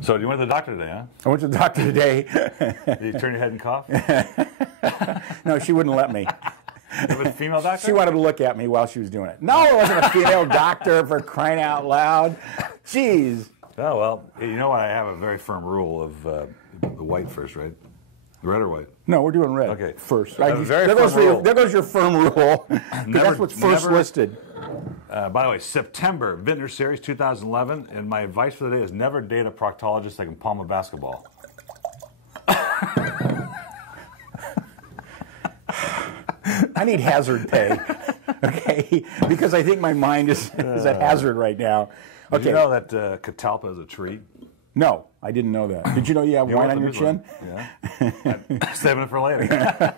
So you went to the doctor today, huh? I went to the doctor today. Did you turn your head and cough? No, she wouldn't let me. It was a female doctor? She wanted to look at me while she was doing it. No, it wasn't a female doctor, for crying out loud. Jeez. Oh, well, you know what? I have a very firm rule of the white first, right? Red or white? No, we're doing red. Okay. First. There goes your firm rule. That's what's first listed. By the way, September, Vintners Series 2011, and my advice for the day is never date a proctologist that can palm a basketball. I need hazard pay, okay? Because I think my mind is at hazard right now. Did you know that catalpa is a tree? No, I didn't know that. Did you know you have wine on your chin? Yeah. Saving it for later.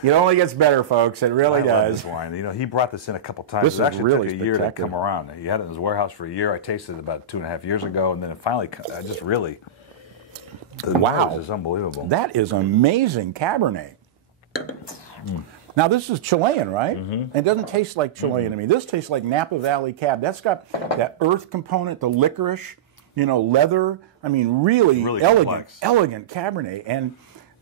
It only gets better, folks. It really does. Love this wine. You know, he brought this in a couple times. This it actually really took a year to come around. He had it in his warehouse for a year. I tasted it about 2.5 years ago, and then it finally, I just really, wow, this is unbelievable. That is amazing Cabernet. Mm. Now, this is Chilean, right? Mm-hmm. It doesn't taste like Chilean to me. This tastes like Napa Valley Cab. That's got that earth component, the licorice, you know, leather. I mean, really elegant Cabernet. And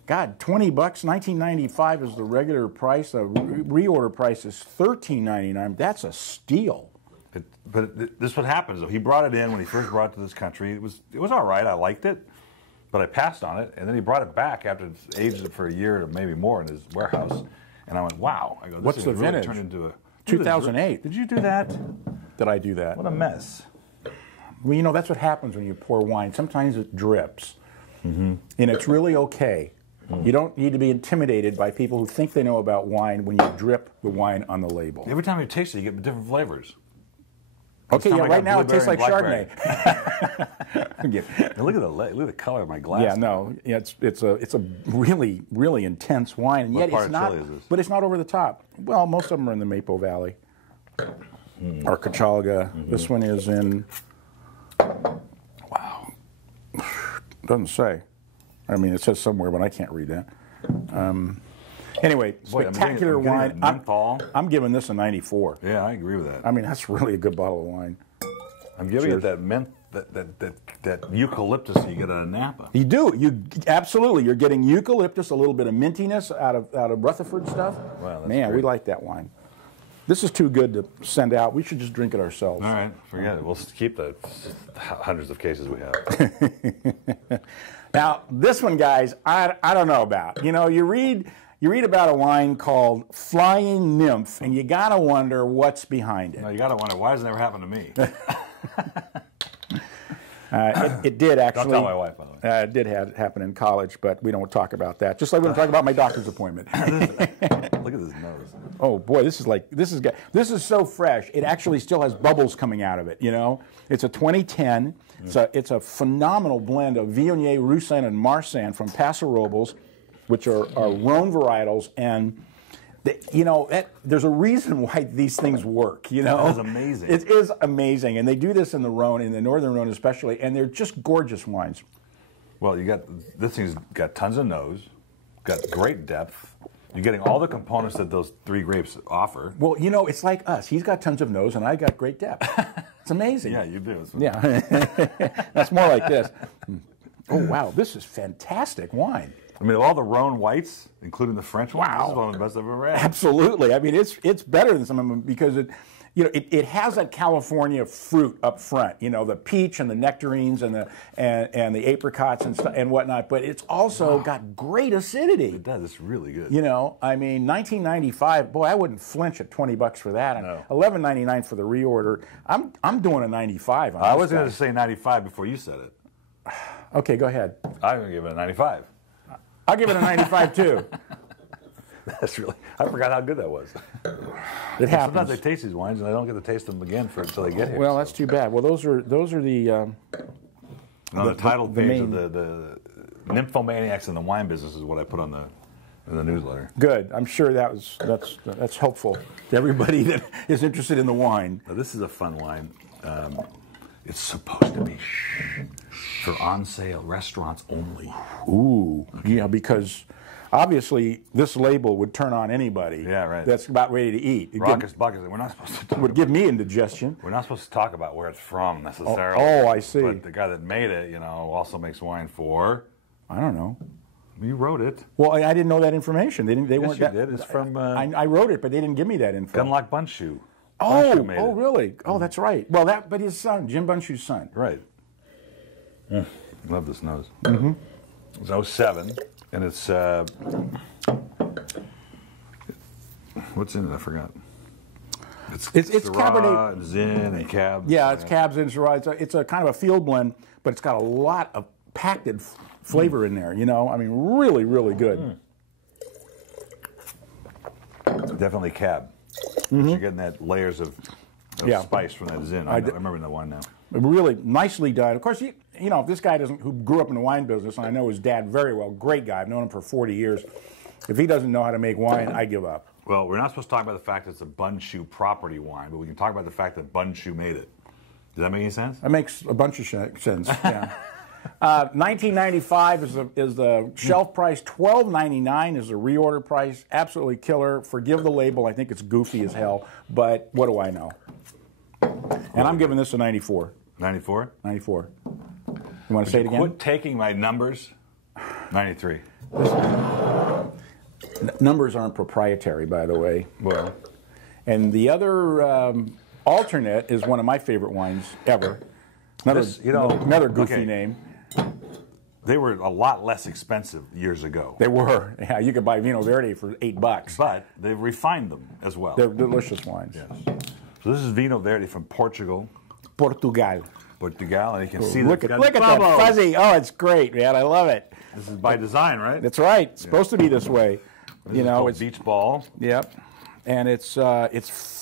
God, $20, $19.95 is the regular price. The reorder price is $13.99. That's a steal. This is what happens, though. He brought it in when he first brought it to this country. It was all right. I liked it, but I passed on it. And then he brought it back after it aged it for a year or maybe more in his warehouse. And I went, wow. I go, what's the vintage? Turned into a 2008. Did you do that? Did I do that? What a mess. Well, you know, that's what happens when you pour wine. Sometimes it drips. Mm-hmm. And it's really okay. You don't need to be intimidated by people who think they know about wine when you drip the wine on the label. Every time you taste it, you get different flavors. Okay, yeah, right now it tastes like Chardonnay. Look at the color of my glass. Yeah, no, it's a really, really intense wine, and what yet part it's of not. Chile is this? But it's not over the top. Well, most of them are in the Mapo Valley or Cachalga. Mm-hmm. This one is in. Wow, doesn't say. I mean, it says somewhere, but I can't read that. Anyway, spectacular wine. I'm giving this a 94. Yeah, I agree with that. I mean, that's really a good bottle of wine. I'm giving it that mint, that eucalyptus you get out of Napa. You do. You absolutely. You're getting eucalyptus, a little bit of mintiness out of Rutherford stuff. Wow, that's man, great. We like that wine. This is too good to send out. We should just drink it ourselves. All right, forget it. We'll keep the hundreds of cases we have. Now, this one, guys, I don't know about. You know, you read about a wine called Flying Nymph, and you gotta wonder what's behind it. No, you gotta wonder, why does it never happen to me? It did actually. Don't tell my wife, by the way. It did happen in college, but we don't talk about that. Just like we don't talk about my doctor's appointment. Look at this nose. Oh boy, this is so fresh. It actually still has bubbles coming out of it. You know, it's a 2010. It's a phenomenal blend of Viognier, Roussanne, and Marsanne from Paso Robles, which are Rhone varietals, and there's a reason why these things work. You know, it's amazing. It is amazing, and they do this in the Rhone, in the northern Rhone especially, and they're just gorgeous wines. Well, this thing's got tons of nose, got great depth. You're getting all the components that those three grapes offer. Well, you know, it's like us. He's got tons of nose, and I got great depth. It's amazing. Yeah, you do. Yeah, that's more like this. Oh wow, this is fantastic wine. I mean, of all the Rhone whites, including the French ones, this is one of the best I've ever had. Absolutely. I mean, it's better than some of them because it has that California fruit up front. You know, the peach and the nectarines and the apricots and whatnot. But it's also got great acidity. It does. It's really good. You know, I mean, $19.95. Boy, I wouldn't flinch at $20 for that. No. $11.99 for the reorder. I'm doing a 95. I was going to say 95 before you said it. Okay, go ahead. I'm going to give it a 95. I'll give it a 95 too. That's really. I forgot how good that was. It happens. Sometimes I taste these wines and I don't get to taste them again until they get here. Well, that's too bad. Well, those are the. On the title page of the nymphomaniacs in the wine business is what I put on in the newsletter. Good. I'm sure that's helpful to everybody that is interested in the wine. Now, this is a fun wine. It's supposed to be for on sale restaurants only. Ooh, yeah, because Obviously, this label would turn on anybody that's about ready to eat. Raucous Buckets. We're not supposed to. Would give me indigestion. We're not supposed to talk about where it's from necessarily. Oh, I see. But the guy that made it, also makes wine for. I don't know. You wrote it. Well, I didn't know that information. They didn't. They yes, weren't. You did. It's from. I wrote it, but they didn't give me that info. Gunlock Bunshoe. Oh, really? Oh, that's right. Well, but his son, Jim Bunshoe's son. Right. Love this nose. Mm-hmm. It's 07, and it's what's in it? I forgot. It's Cabernet, and Zin, and Cab. Yeah, it's Cabs and Syrah. It's a kind of a field blend, but it's got a lot of packed flavor in there. I mean, really, really good. Definitely Cab. Mm-hmm. You're getting that layers of spice from that Zin. I remember that one now. Really nicely done. Of course, if this guy who grew up in the wine business, and I know his dad very well, great guy. I've known him for 40 years. If he doesn't know how to make wine, I give up. Well, we're not supposed to talk about the fact that it's a Bunshoe property wine, but we can talk about the fact that Bunshoe made it. Does that make any sense? That makes a bunch of sense. Yeah. $19.95 is the shelf price. $12.99 is the reorder price. Absolutely killer. Forgive the label. I think it's goofy as hell, but what do I know? And I'm giving this a 94. 94? 94. You want to say it again? Quit taking my numbers. 93. Numbers aren't proprietary, by the way. Well. And the other alternate is one of my favorite wines ever. Another goofy name. They were a lot less expensive years ago. They were. Yeah, you could buy Vino Verde for $8. But they've refined them as well. They're delicious wines. Yes. So this is Vino Verde from Portugal. Portugal, and you can see look at that fuzzy. Oh, it's great, man. I love it. This is by design, right? That's right. It's supposed to be this way. It's beach ball. Yep. And it's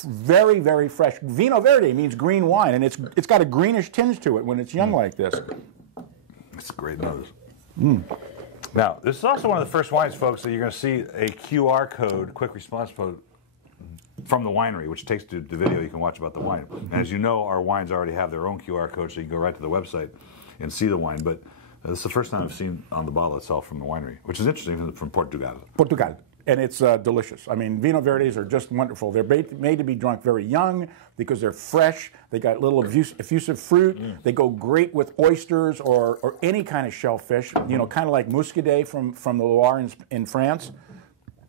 very, very fresh. Vino Verde means green wine, and it's got a greenish tinge to it when it's young like this. It's a great nose. Now, this is also one of the first wines, folks, that you're going to see a QR code, quick response code, from the winery, which takes to the video you can watch about the wine. And as you know, our wines already have their own QR code, so you can go right to the website and see the wine. But this is the first time I've seen on the bottle itself from the winery, which is interesting, from Portugal. And it's delicious. I mean, Vino Verdes are just wonderful. They're made to be drunk very young because they're fresh. They got little effusive fruit. They go great with oysters or any kind of shellfish, kind of like muscadet from the Loire in France.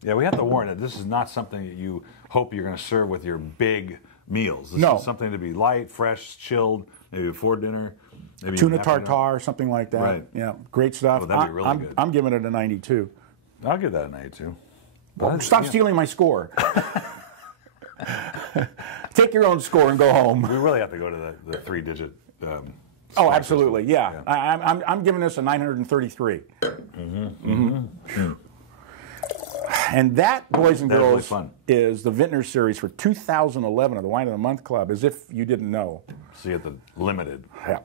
Yeah, we have to warn that this is not something that you hope you're going to serve with your big meals. This is something to be light, fresh, chilled, maybe before dinner. Maybe tuna tartare, something like that. Right. Yeah, great stuff. Oh, that'd be really good. I'm giving it a 92. I'll give that a 92. Well, stop stealing my score. Take your own score and go home. We really have to go to the three-digit. Oh, absolutely, yeah. I'm giving this a 933. And that, boys and girls, is the Vintners series for 2011 of the Wine of the Month Club, as if you didn't know. See at the limited. Yeah.